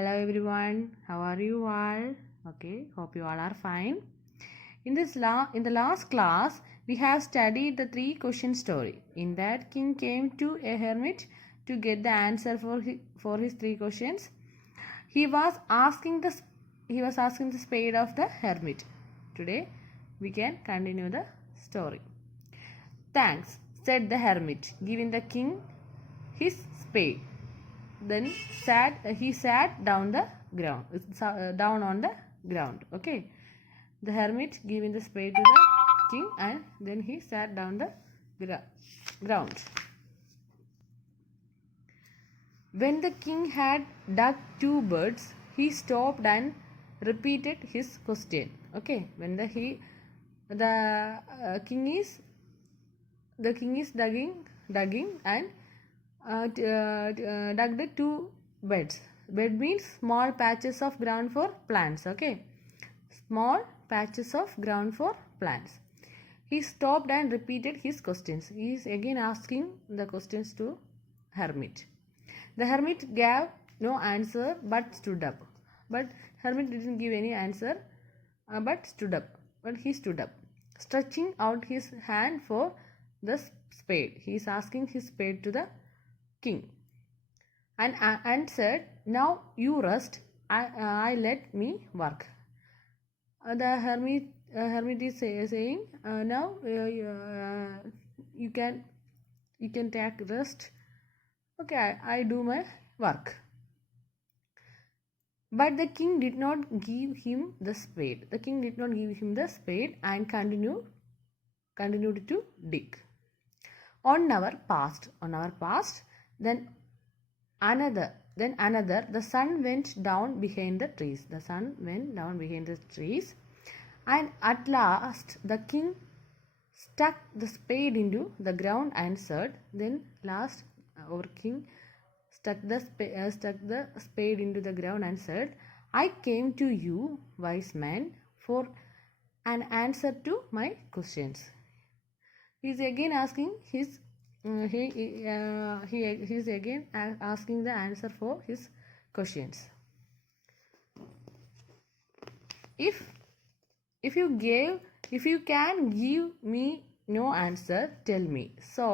Hello everyone, how are you all? Okay, hope you all are fine. In the last class, we have studied the three question story. In that, king came to a hermit to get the answer for his three questions. He was asking the spade of the hermit. Today, we can continue the story. Thanks, said the hermit, giving the king his spade. Then he sat down on the ground. Okay, the hermit giving the spade to the king, and then he sat down the ground. When the king had dug two birds, he stopped and repeated his question. Okay, when the king is digging and dug the two beds. Bed means small patches of ground for plants. Okay, small patches of ground for plants. He stopped and repeated his questions. He is again asking the questions to hermit. The hermit gave no answer but stood up. But hermit didn't give any answer but stood up. But he stood up, stretching out his hand for the spade. He is asking his spade to the king and said, "Now you rest. I let me work." The hermit is saying, "Now you can take rest. Okay, I do my work." But the king did not give him the spade. The king did not give him the spade and continued to dig. On our past, then another, the sun went down behind the trees. The sun went down behind the trees, and at last the king stuck the spade into the ground and said, then last our king stuck the spade into the ground and said, "I came to you, wise man, for an answer to my questions." He is again asking his he is again asking the answer for his questions. If you can give me no answer, tell me so,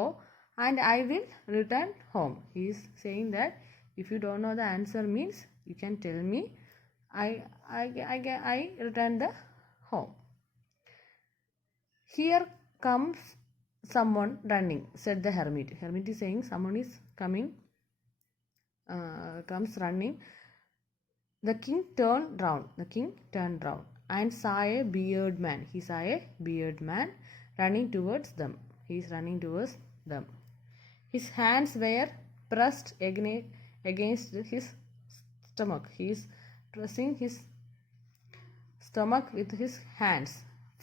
and I will return home. He is saying that if you don't know the answer means you can tell me. I return the home. "Here comes someone running," said the hermit. Hermit is saying someone is coming, comes running. The king turned round and saw a bearded man. He saw a bearded man running towards them. He is running towards them. His hands were pressed against his stomach. He is pressing his stomach with his hands,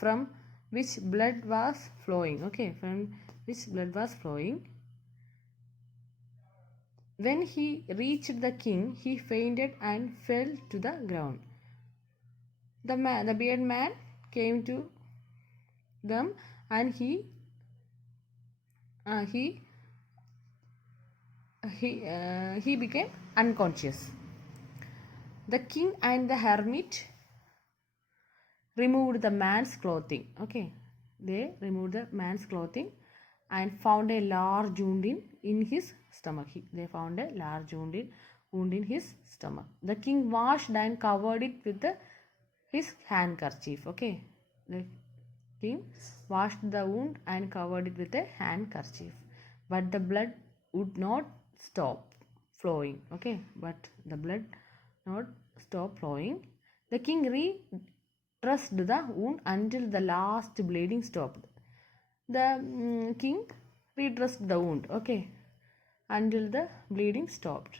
from which blood was flowing. Okay, from which blood was flowing. When he reached the king, he fainted and fell to the ground. The bearded man came to them, and he became unconscious. The king and the hermit removed the man's clothing. Okay, they removed the man's clothing and found a large wound in his stomach. They found a large wound in his stomach. The king washed and covered it with his handkerchief. Okay, the king washed the wound and covered it with a handkerchief, but the blood would not stop flowing. Okay, but the blood not stop flowing. The king redressed the wound until the last bleeding stopped. The king redressed the wound, okay, until the bleeding stopped.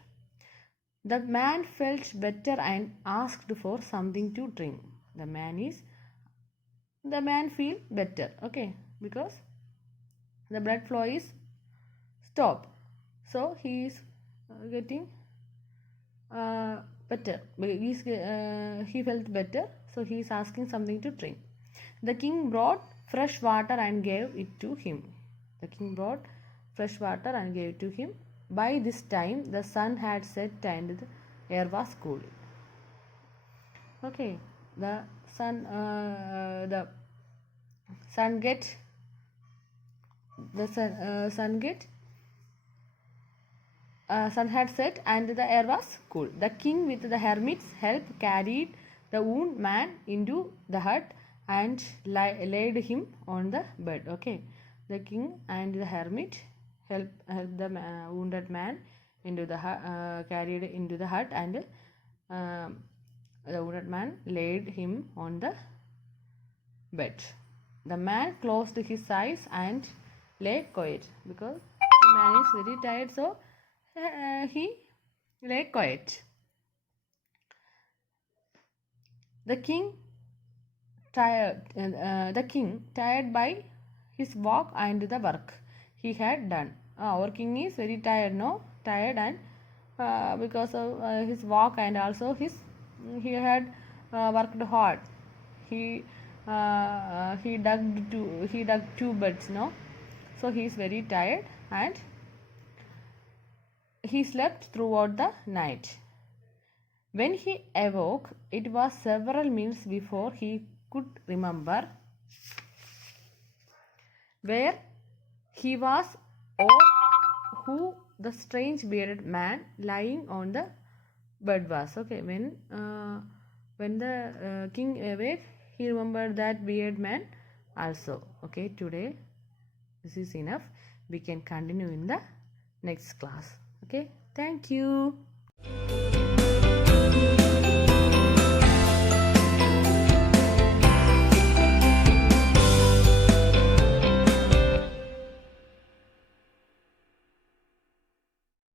The man felt better and asked for something to drink. The man feel better, okay, because the blood flow is stopped. So he is getting better. He felt better, so he is asking something to drink. The king brought fresh water and gave it to him. By this time, the sun had set and air was cool. Okay, the sun get the sun get sun had set and the air was cool. The king with the hermit's help carried the wounded man into the hut and laid him on the bed. Okay, the king and the hermit helped the wounded man into the carried into the hut, and the wounded man laid him on the bed. The man closed his eyes and lay quiet because the man is very tired, so he lay quiet. The king tired by his walk and the work he had done. Our king is very tired, and because of his walk and also he had worked hard. He dug two beds, so he is very tired and he slept throughout the night. When he awoke, it was several minutes before he could remember where he was or who the strange bearded man lying on the bed was. Okay, when the king awake, he remembered that bearded man also. Okay, today this is enough. We can continue in the next class. Okay, thank you.